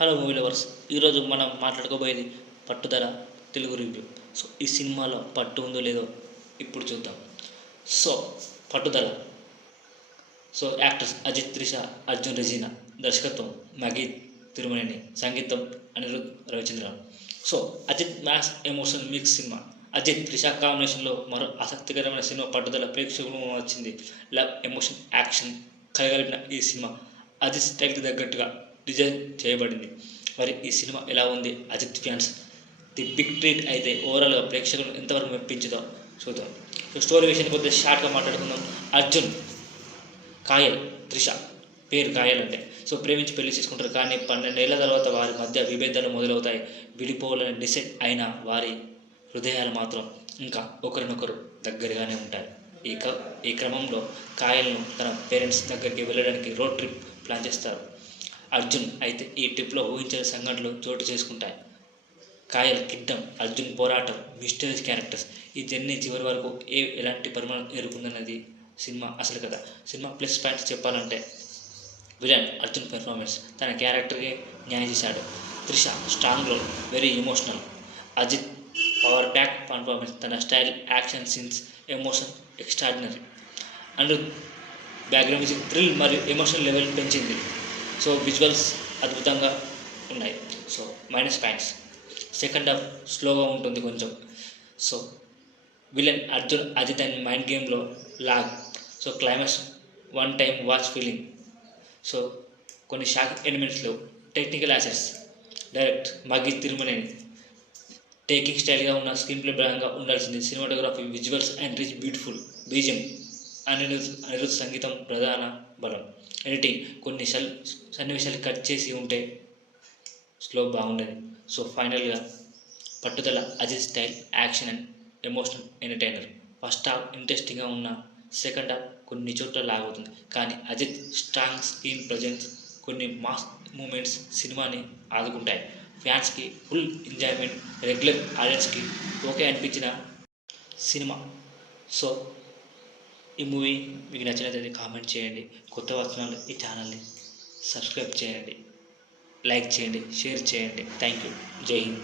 Hello movie lovers. ఈరోజు మనం మాట్లాడుకోబోయేది పట్టుదల తెలుగు రివ్యూ. సో ఈ సినిమాలో పట్టు ఉందో లేదో ఇప్పుడు చూద్దాం. సో పట్టుదల. So actors Ajith, Trisha, Arjun, Regina. దర్శకత్వం మగీ తిరుమలేని. సంగీతం Anirudh Ravichander. So Ajith maths emotion mix cinema. Ajith, Trisha కాంబినేషన్లో మరో ఆసక్తికరమైన సినిమా పట్టుదల ప్రేక్షకులు వచ్చింది. లవ్, ఎమోషన్, యాక్షన్ కలగలిపిన ఈ సినిమా అజిత్ స్టైల్కి తగ్గట్టుగా డిజైన్ చేయబడింది. మరి ఈ సినిమా ఎలా ఉంది? Ajith fans the big treat అయితే ఓవరాల్గా ప్రేక్షకులను ఎంతవరకు మెప్పించుదో చూద్దాం. సో స్టోరీ విషయానికి కొద్దిగా షార్ట్గా మాట్లాడుకుందాం. అర్జున్, కాయల్, త్రిష. పేరు కాయల్ అంటే సో ప్రేమించి పెళ్లి చేసుకుంటారు. కానీ 12 ఏళ్ల తర్వాత వారి మధ్య విభేదాలు మొదలవుతాయి. విడిపోవాలని డిసైడ్ అయిన వారి హృదయాలు మాత్రం ఇంకా ఒకరినొకరు దగ్గరగానే ఉంటాయి. ఈ క్రమంలో కాయల్ను తన పేరెంట్స్ దగ్గరికి వెళ్ళడానికి రోడ్ ట్రిప్ ప్లాన్ చేస్తారు అర్జున్. అయితే ఈ ట్రిప్లో ఊహించిన సంఘటనలు చోటు చేసుకుంటాయి. కాయల్ కిడ్డం, అర్జున్ పోరాటం, మిస్టరీస్ క్యారెక్టర్స్. ఈ జర్నీ చివరి వరకు ఎలాంటి పరిమాణం ఎదుర్కొందన్నది సినిమా అసలు కదా. సినిమా ప్లస్ పాయింట్స్ చెప్పాలంటే విలన్ అర్జున్ పెర్ఫార్మెన్స్ తన క్యారెక్టర్కి న్యాయం చేశాడు. Trisha strong role, very emotional. Ajith power pack performance, తన style, action scenes, emotion extraordinary. Anirudh background music thrill మరియు ఎమోషనల్ లెవెల్ పెంచింది. సో విజువల్స్ అద్భుతంగా ఉన్నాయి. So minus points, second half స్లోగా ఉంటుంది కొంచెం. So villain Arjun Ajith and mind గేమ్లో lag. So climax one time watch feeling. So కొన్ని షాక్ ఎలిమెంట్స్లో టెక్నికల్ యాసెట్స్. డైరెక్ట్ మగీ తిరుమలేని. టేకింగ్ స్టైల్గా ఉన్న స్క్రీన్ ప్లే బలంగా ఉండాల్సింది. Cinematography, visuals and rich beautiful. BGM Anirudh సంగీతం ప్రధాన బలం. ఎడిటింగ్ కొన్ని సన్నివేశాలు కట్ చేసి ఉంటే స్లో బాగుండేది. సో ఫైనల్గా పట్టుదల Ajith style, action and emotional entertainer. First half ఇంట్రెస్టింగ్గా ఉన్న సెకండ్ హాఫ్ కొన్ని చోట్ల లాగుతుంది. కానీ అజిత్ స్ట్రాంగ్ స్క్రీన్ ప్రజెన్స్, కొన్ని మాస్ మూమెంట్స్ సినిమాని ఆదుకుంటాయి. ఫ్యాన్స్కి ఫుల్ ఎంజాయ్మెంట్, రెగ్యులర్ ఆడియన్స్కి ఓకే అనిపించిన సినిమా. సో ఈ మూవీ మీకు నచ్చినట్లయితే కామెంట్ చేయండి. కొత్త వచనాలు ఈ ఛానల్ని సబ్స్క్రైబ్ చేయండి, లైక్ చేయండి, షేర్ చేయండి. Thank you. జై హింద్.